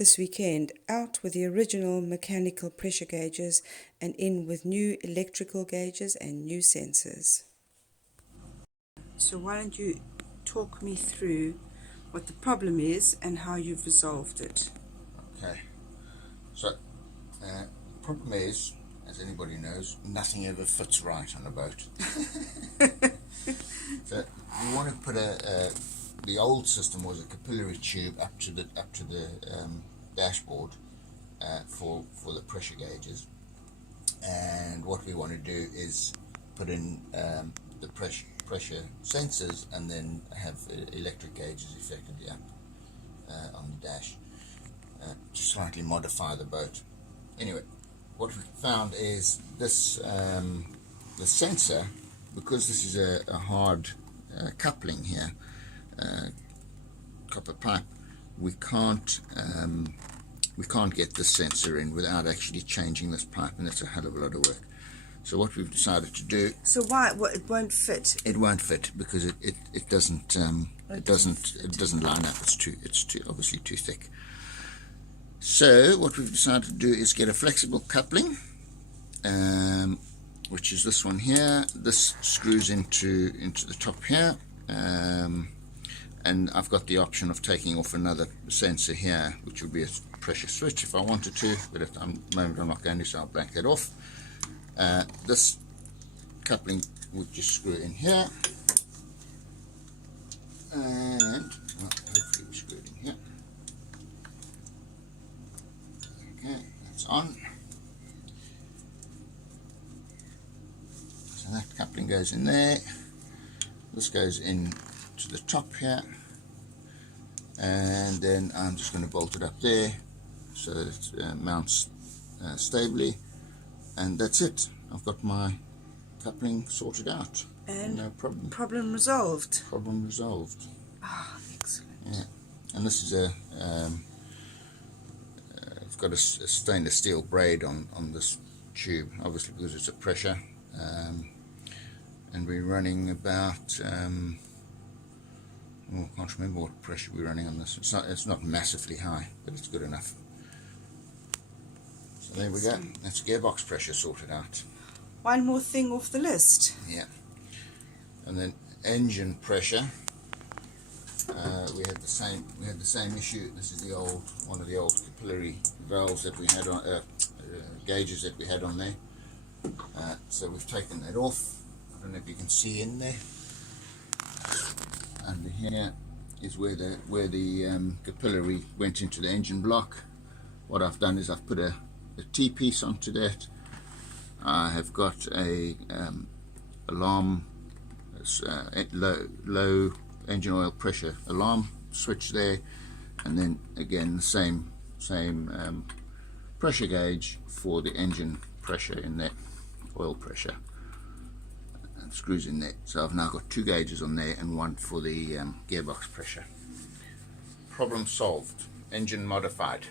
this weekend, out with the original mechanical pressure gauges and in with new electrical gauges and new sensors. So why don't you talk me through what the problem is and how you've resolved it? Okay, so the problem is, as anybody knows, nothing ever fits right on a boat. So you want to put the old system was a capillary tube up to the dashboard for the pressure gauges, and what we want to do is put in the pressure sensors and then have electric gauges effectively up on the dash to slightly modify the boat. Anyway, what we found is this the sensor, because this is a hard coupling here, copper pipe, we can't get this sensor in without actually changing this pipe, and that's a hell of a lot of work. So what we've decided to do. So why it won't fit? It won't fit because it doesn't line up. It's too obviously too thick. So what we've decided to do is get a flexible coupling, which is this one here. This screws into the top here, and I've got the option of taking off another sensor here, which would be a pressure switch if I wanted to, but at the moment I'm not going to, so I'll blank that off. This coupling would just screw in here, and hopefully we screw it in here. Okay, that's on. So that coupling goes in there. This goes in to the top here, and then I'm just going to bolt it up there so that it mounts stably, and that's it. I've got my coupling sorted out. And no problem. Problem resolved. Problem resolved. Ah, excellent. Yeah, and this is I've got a stainless steel braid on this tube, obviously because it's a pressure, and we're running about I can't remember what pressure we're running on this. It's not massively high, but it's good enough. So there we go. That's gearbox pressure sorted out. One more thing off the list. Yeah. And then engine pressure. We had the same issue. This is one of the old capillary valves that we had on gauges that we had on there. So we've taken that off. I don't know if you can see in there. Under here is where the capillary went into the engine block. What I've done is I've put a T-piece onto that. I have got a alarm, low engine oil pressure alarm switch there, and then again the same pressure gauge for the engine pressure in there, oil pressure. Screws in there. So I've now got two gauges on there and one for the gearbox pressure. Problem solved. Engine modified.